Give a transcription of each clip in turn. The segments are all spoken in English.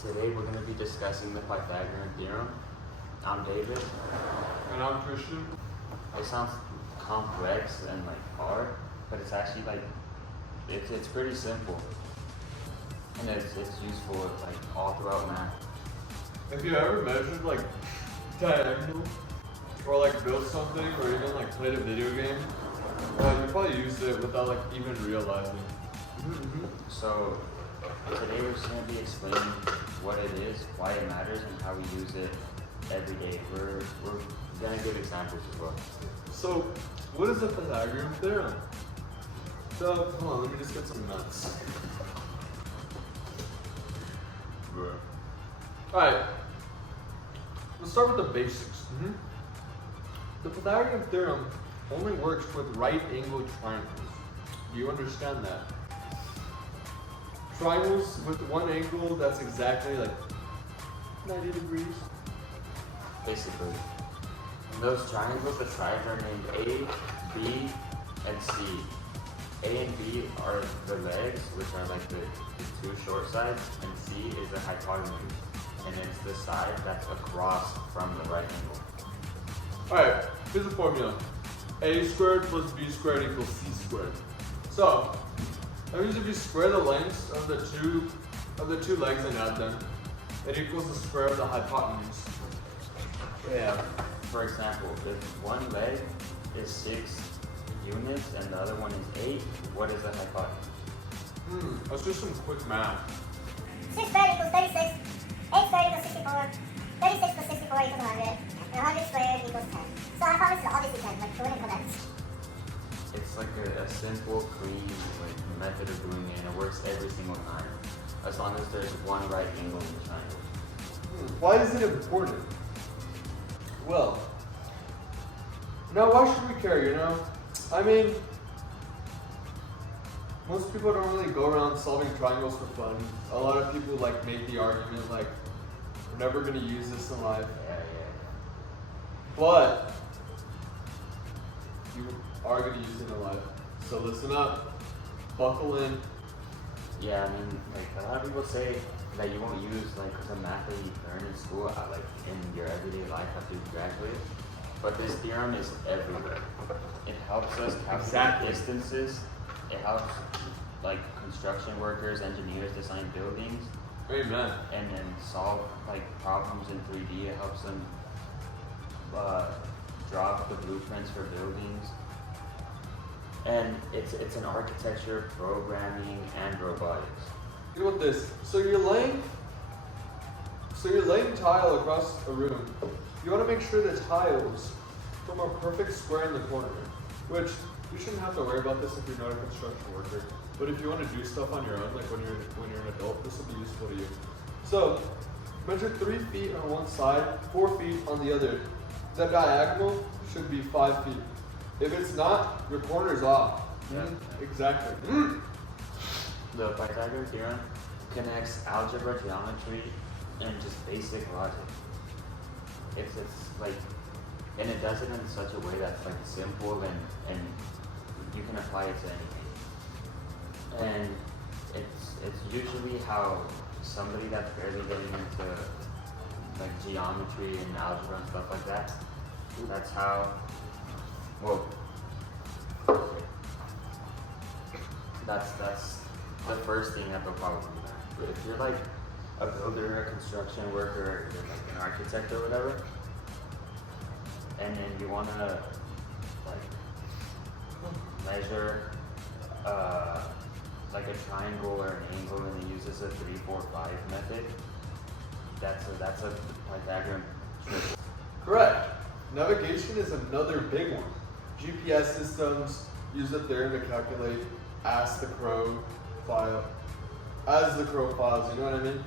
Today we're going to be discussing the Pythagorean theorem. I'm David. And I'm Christian. It sounds complex and hard, but it's actually it's pretty simple, and it's useful all throughout math. Have you ever measured diagonal, or built something, or even played a video game? You probably used it without even realizing. So today we're just going to be explaining what it is, why it matters, and how we use it every day. We're going to give examples as well. So, what is the Pythagorean theorem? So, hold on, let me just get some nuts. Alright, let's start with the basics. The Pythagorean theorem only works with right-angled triangles. Do you understand that? Triangles with one angle that's exactly 90 degrees. Basically. In those triangles, the sides are named A, B, and C. A and B are the legs, which are the two short sides, and C is the hypotenuse, and it's the side that's across from the right angle. Alright, here's the formula. A squared plus B squared equals C squared. So, that means if you square the lengths of the two legs and add them, it equals the square of the hypotenuse. Yeah. For example, if one leg is 6 units and the other one is 8, what is the hypotenuse? Let's do some quick math. 6 squared equals 36, 8 squared equals 64, 36 plus 64 equals 100, and 100 squared equals 10. So hypotenuse is obviously 10, true and incorrect. It's a simple, clean method of doing it, and it works every single time, as long as there's one right angle in the triangle. Why is it important? Well, now why should we care, I mean, most people don't really go around solving triangles for fun. A lot of people make the argument we're never going to use this in life. Yeah. But you are going to use it in life. So listen up, buckle in. Yeah, I mean, a lot of people say that you won't use the math that you learn in school in your everyday life after you graduate. But this theorem is everywhere. It helps us calculate distances. It helps construction workers, engineers design buildings. Amen. And then solve problems in 3D. It helps them draw up the blueprints for buildings. And it's an architecture, programming, and robotics. Think about this. So you're laying tile across a room. You want to make sure the tiles form a perfect square in the corner, which you shouldn't have to worry about this if you're not a construction worker. But if you want to do stuff on your own, when you're an adult, this will be useful to you. So measure 3 feet on one side, 4 feet on the other. The diagonal should be 5 feet. If it's not, your corner's off. Yeah. Exactly. The Pythagorean theorem connects algebra, geometry, and just basic logic. And it does it in such a way that's simple and you can apply it to anything. And it's usually how somebody that's barely getting into geometry and algebra and stuff like that, that's how, that's the first thing that they'll probably learn. If you're a builder, a construction worker, or an architect or whatever, and then you want to measure a triangle or an angle, and they use this a 3, 4, 5 method, that's a Pythagorean trick. Correct. Navigation is another big one. GPS systems use the theorem to calculate as the crow flies, you know what I mean?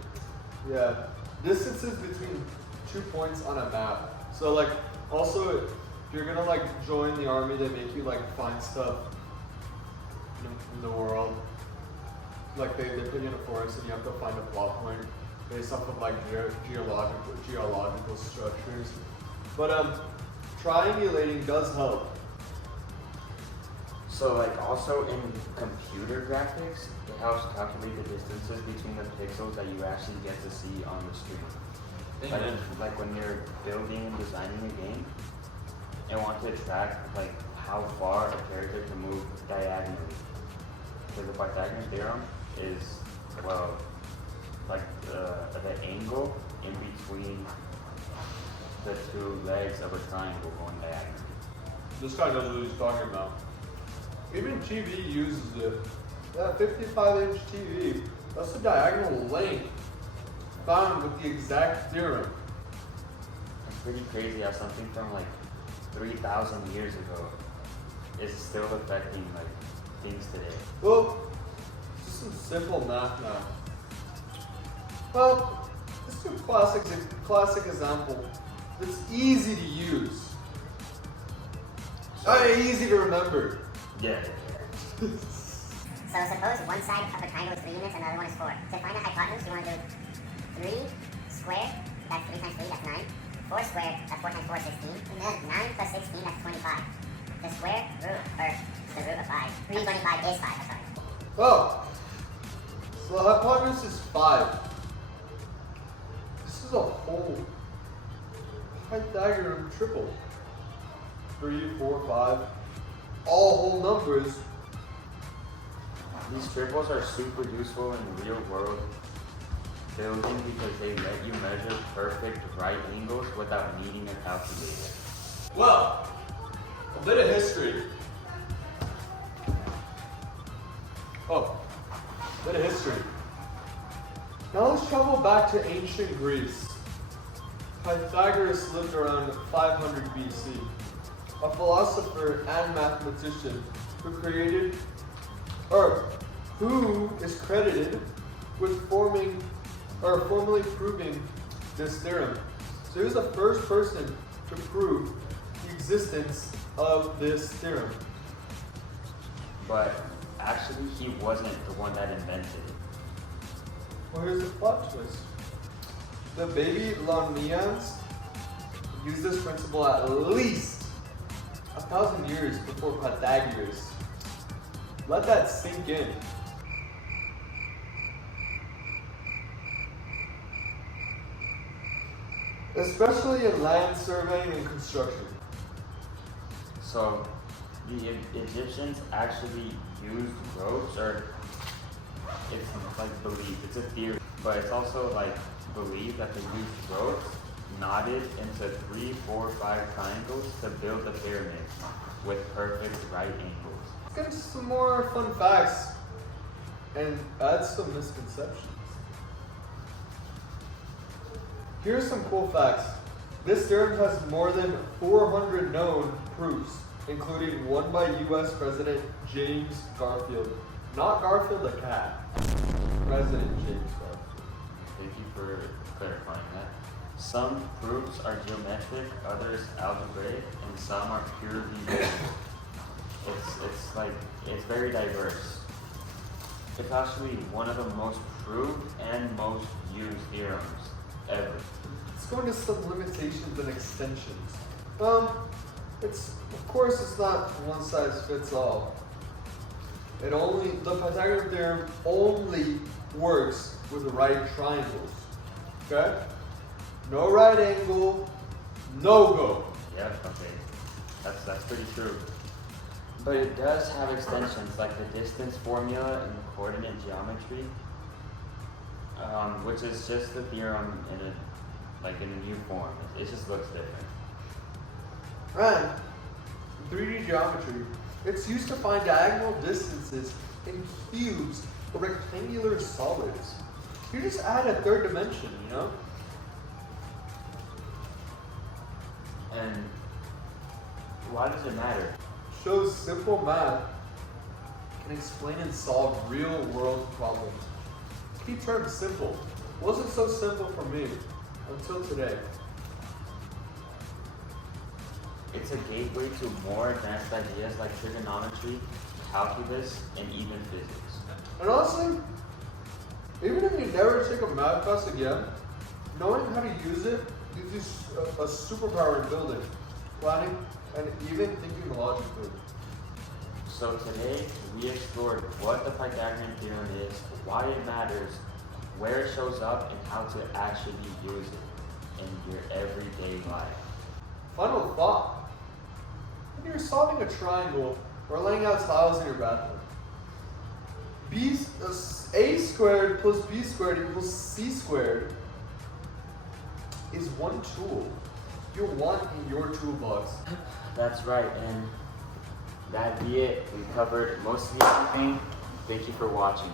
Yeah. Distances between 2 points on a map. So also if you're gonna join the army, they make you find stuff in the world. They put you in a forest and you have to find a plot point based off of geological structures. But triangulating does help. So like also in computer graphics, it helps calculate the distances between the pixels that you actually get to see on the screen. Like when you're building and designing a game and want to track like how far a character can move diagonally. Because the Pythagorean theorem is, well, like the angle in between the two legs of a triangle going diagonally. This guy knows what he's talking about. Even TV uses it. That 55-inch TV, that's the diagonal length found with the exact theorem. It's pretty crazy how something from like 3,000 years ago is still affecting like things today. Well, just some simple math now. Well, this is a classic example. It's easy to use. Easy to remember. Yeah. So suppose one side of a triangle is 3 units and the other one is 4. To find the hypotenuse, you want to do 3 squared, that's 3 times 3, that's 9. 4 squared, that's 4 times 4 is 16. And then 9 plus 16, that's 25. The square root, or the root of 5. 325 is 5, I'm sorry. Oh, so the hypotenuse is 5. This is a whole Pythagorean triple. 3, 4, 5, all whole numbers. These triples are super useful in real world building because they let you measure perfect right angles without needing a calculator. Well, a bit of history. Oh, a bit of history. Now let's travel back to ancient Greece. Pythagoras lived around 500 BC. A philosopher and mathematician who is credited with formally proving this theorem. So he was the first person to prove the existence of this theorem. But actually, he wasn't the one that invented it. Well, here's the plot twist. The Babylonians used this principle at least 1,000 years before Pythagoras. Let that sink in. Especially in land surveying and construction. So the Egyptians actually used ropes, or it's like believed, it's a theory, but it's also like believed that they used ropes knotted into 3, 4, 5 triangles to build the pyramid with perfect right angles. Let's get into some more fun facts and add some misconceptions. Here's some cool facts. This theorem has more than 400 known proofs, including one by US President James Garfield. Not Garfield the cat. President James Garfield. Thank you for clarifying that. Some proofs are geometric, others algebraic, and some are purely linear. It's very diverse. It's actually one of the most proved and most used theorems ever. Let's go into some limitations and extensions. Of course it's not one size fits all. The Pythagorean theorem only works with right triangles. Okay? No right angle, no go. Yeah, okay. That's pretty true. But it does have extensions like the distance formula and coordinate geometry, which is just the theorem in a new form. It just looks different. And 3D geometry, it's used to find diagonal distances in cubes or rectangular solids. You just add a third dimension, you know? And why does it matter? Shows simple math can explain and solve real world problems. Key term simple. Wasn't so simple for me until today. It's a gateway to more advanced ideas like trigonometry, calculus, and even physics. And honestly, even if you never take a math class again, knowing how to use it gives you a superpower in building, planning, and even thinking logically. So today we explored what the Pythagorean theorem is, why it matters, where it shows up, and how to actually use it in your everyday life. Final thought. When you're solving a triangle or laying out tiles in your bathroom, a squared plus b squared equals c squared is one tool you'll want in your toolbox. That's right, and that'd be it. We covered mostly everything. Thank you for watching.